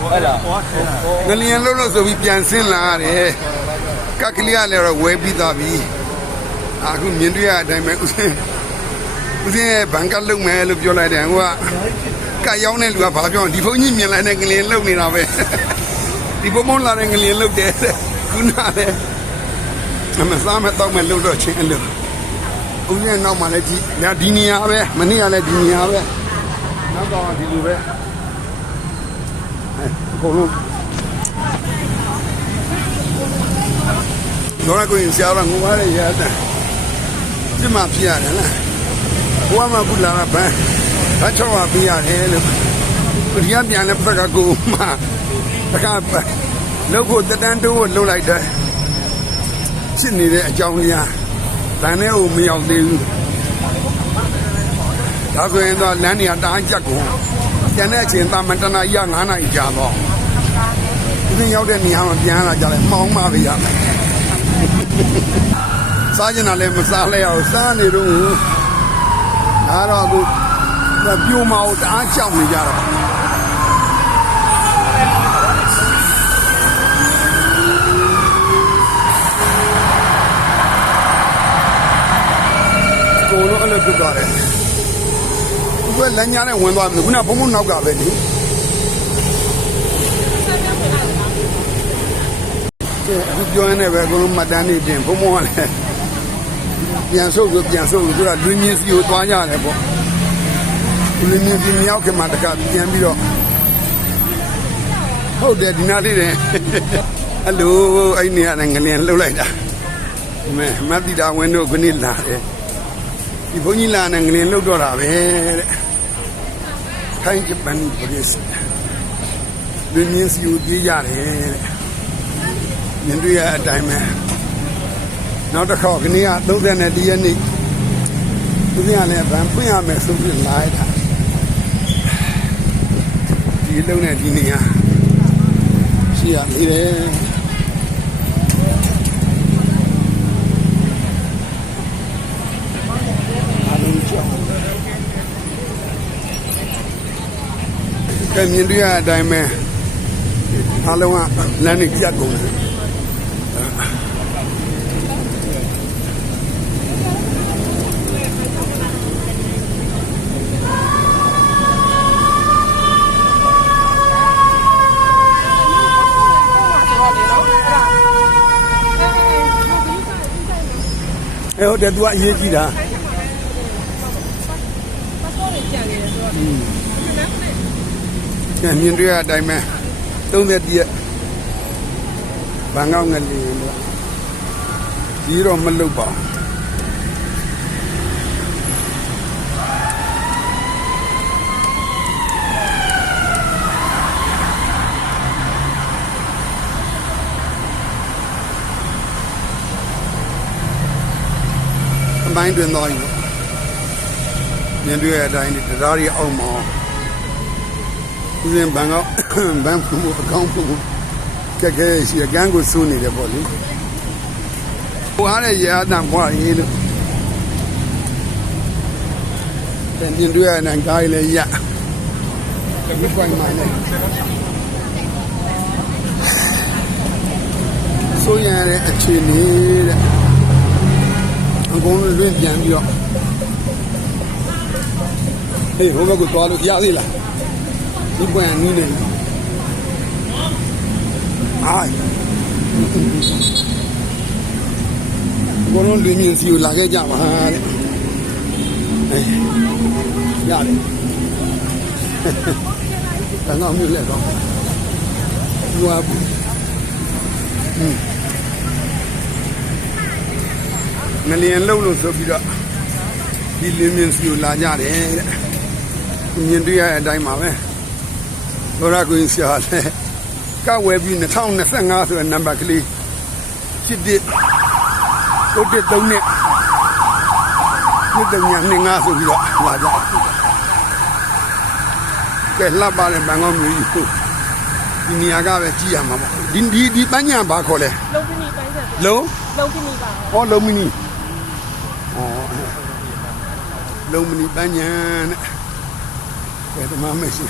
ဟုတ်လားငလျင်လုံးလို့ဆိုပြီးပြန်ဆင်းလာရတယ်ကက်ကလေးကလည်းတော့ဝဲပြီးသားပြီအခုမြင်တွေ့ရတဲ့အတိုင်းပဲဦးစင်းဦးစင်းရဲ့ဘန်ကလုံမယ်လို့ပြောလိုက်တယ်ဟိုကကတ်ရောက်တဲ့လူကဘာပြောဒီဘုန်းကြီးမြင်လိုက်တဲ့ငလျင်လုံနေတာပဲဒီဘုံမလာတဲ့ငလျင်လုံတယ်ခုနလည်းအမစားမတော့မလုံတော့ချင်းလို့ဦးစင်းနောက်မှလည်းဒီညာဒီနေရာပဲမနေ့ကလည်းဒီနေရာပဲနောက်တော့ဒီလိုပဲ အကုန်လုံးတော့ကိုရင်ဆရာတော်ငိုပါလေရတဲ့ဒီမှာပြရတယ်လားဘဝမှာကုလာကဘန်းဘာချောပါပြရတယ်လို့ဒီကပြန်တဲ့ဘက်ကကိုမှတခါလောက်ဖို့တတန်းတိုးကိုလှုပ်လိုက်တယ်ဖြစ်နေတဲ့အကြောင်းတရားတန်တဲ့ကိုမရောက်သေးဘူးဒါဆိုရင်တော့လမ်းနေရာတအားကြက်ကို ပြန်တဲ့အချိန်တာမန်တနာရ9နာရီကြာတော့ဒီရောက်တဲ့နေရာမှာပြန်လာကြတယ်မှောင်းမှပဲရမယ်စားကျင်တာလည်းမစားလဲအောင်စားနေတော့ဒါတော့အခုပြိုမအောင်တအားကြောက်နေကြတာကိုလိုအဲ့လိုဖြစ်သွားတယ် သူကလမ်းညာနဲ့ဝင်သွားတယ်ခုနဘုံဘုံနောက်ကပဲလေကဲအခုပြောရင်းနဲ့ပဲအကုန်လုံးမှတ်တမ်းနေတင်ဘုံဘုံကလည်းပြန်ဆုပ်ဆိုပြန်ဆုပ်ဆိုသူကလူမြင့်စီကိုသွားကြတယ်ပေါ့လူမြင့်စီမြောက်ခင်မှာတကပြန်ပြီးတော့ဟုတ်တယ်ဒီနာလေးတယ်ဟယ်လိုအဲ့နေရာနဲ့ငလျင်လှုပ်လိုက်တာဒီမဲ့မတ်တီတာဝင်းတို့ခဏလာတယ်ဒီဘုန်းကြီးလာနဲ့ငလျင်လှုပ်တော့တာပဲတဲ့ ခိုင်းဂျပန်ပိုလစ်လူမြင့်စီကိုပြေးကြတယ်တဲ့မြင်တွေ့ရအတိုင်းပဲနောက်တစ်ခေါက်ကနေက30ရက်နေ့သူကလည်းဗန်ဖွင့်ရမယ်ဆိုပြီးလာရတာဒီလုံးနဲ့ဒီနေရာရှိရနေတယ်အားလုံးကြောက် ကဲမြင်တွေ့ရအတိုင်းပဲအားလုံးကလမ်းတွေပြတ်ကုန်တယ်အဲဟုတ်တယ် तू ကအရေးကြီးတာကဲ မြင်တွေ့ရအတိုင်းပဲ30ရက်ဘန်ကောက်ငလျင်တော့ဒီတော့မလုပ်ပါဘူးအပိုင်းတွင်တော့ရင်မြင်တွေ့ရအတိုင်းဒီတရားတွေအောက်မှာ ဦးဇင်းဘန်ကောက်ဘန်ဖူအကောင့်ဖူကဲကဲရှိအကန်းကိုစူးနေတယ်ပေါ့လေဟိုအားရရအတန်ပွားရေးလို့တဲ့မြင်တွေ့ရတဲ့ကားကြီးလည်းရတကူပွိုင်းမှလည်းဆိုရတဲ့အခြေအနေတဲ့အကုန်လုံးလွင့်ပြန်ပြီးတော့ဟေးဟိုဘက်ကသွားလို့ရသေးလား ဒီပွင့်နီးနေအာဘောလုံးလူမျိုးစီကိုလာခဲ့ကြပါတဲ့အေးရတယ်တန်းတော့မြို့လက်တော့ဘူအဘူဟင်းငလျင်လုံးလို့ဆိုပြီးတော့ဒီလူမျိုးစီကိုလာကြတယ်တဲ့မြင်တွေ့ရတဲ့အတိုင်းပါပဲ ဒေါရကွင်းဆရာလည်းကဝယ်ပြီး2025ဆိုတဲ့နံပါတ်ကလေးစစ်တစ်တုတ်တစ်သုံးနဲ့စစ်တုံညာနှစ်ငါဆိုပြီးတော့လာကြကဲလှပ်ပါတဲ့ဘန်ကောက်မျိုးကြီးကိုဒီနေရာကပဲကြည့်ရမှာပေါ့ဒီဒီဒီပန်းညာဘာခေါ်လဲလုံးခဏီပိုင်းဆက်လုံးလုံးခဏီပါဟောလုံးမီနီဟောလုံးမီနီပန်းညာနဲ့ဘယ်တမမရှိ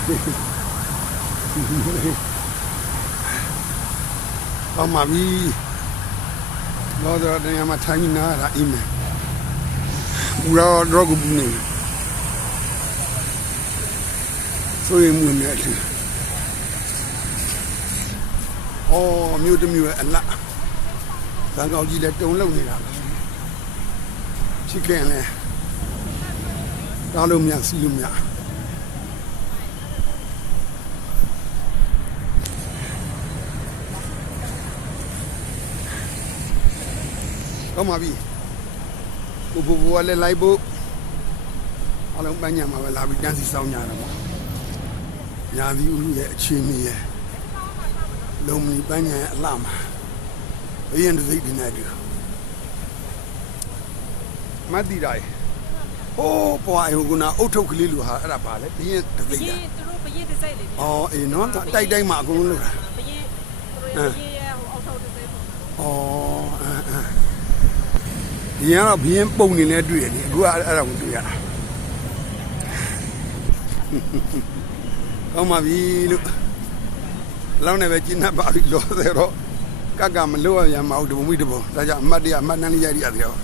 ဟောမှာပြီတော့တော့တရားမှာထိုင်းနာတာအိမ်မယ်ဦးရောတော့ကူနေဆိုရင်မွေးနေတယ်အော်မြို့တစ်မြို့ရဲ့အလားဘန်ကောက်ကြီးလည်းတုံလုံနေတာချစ်ခင်လဲတားလို့မရစီးလို့မရ တော့မှာပြီကိုဘူဘူကလည်းလိုက်ဖို့အလုံးပန်းညာမှာပဲလာပြီးတန်းစီဆောင်ကြတာပေါ့ညာသီဥရဲ့အခြေအနေရဲ့လုံမီပန်းညာရဲ့အလှမှာဘယင်တစိတ်တင်နေတယ်မတ်တီတိုင်းဟိုးပွားဟိုကနာအုတ်ထုတ်ကလေးလူဟာအဲ့ဒါပါလေဘယင်တစိတ်ဘတာရင်သူတို့ဘရင်တစ်စိတ်လေ။အော်အေးနော်တိုက်တိုင်းမှာအကုန်လုံးလုပ်တာဘရင်သူတို့ရဲ့ဘရင်ရဲ့ဟိုအောက်ထောက်တစ်စိတ်ပေါ့။အော်အဲအဲ ဒီကတော့ဘင်းပုံနေလဲတွေ့ရတယ်အခုကအဲ့ဒါကိုတွေ့ရတာ။ကောင်းပါပြီလို့လောင်းနေပဲကျင်းတ်ပါပြီလို့ဆိုတော့ကကမလို့ရရမအောင်တပုံမိတပုံဒါကြောင့်အမတ်တရအမတ်နန်းလေးရိုက်ရရတယ်ရော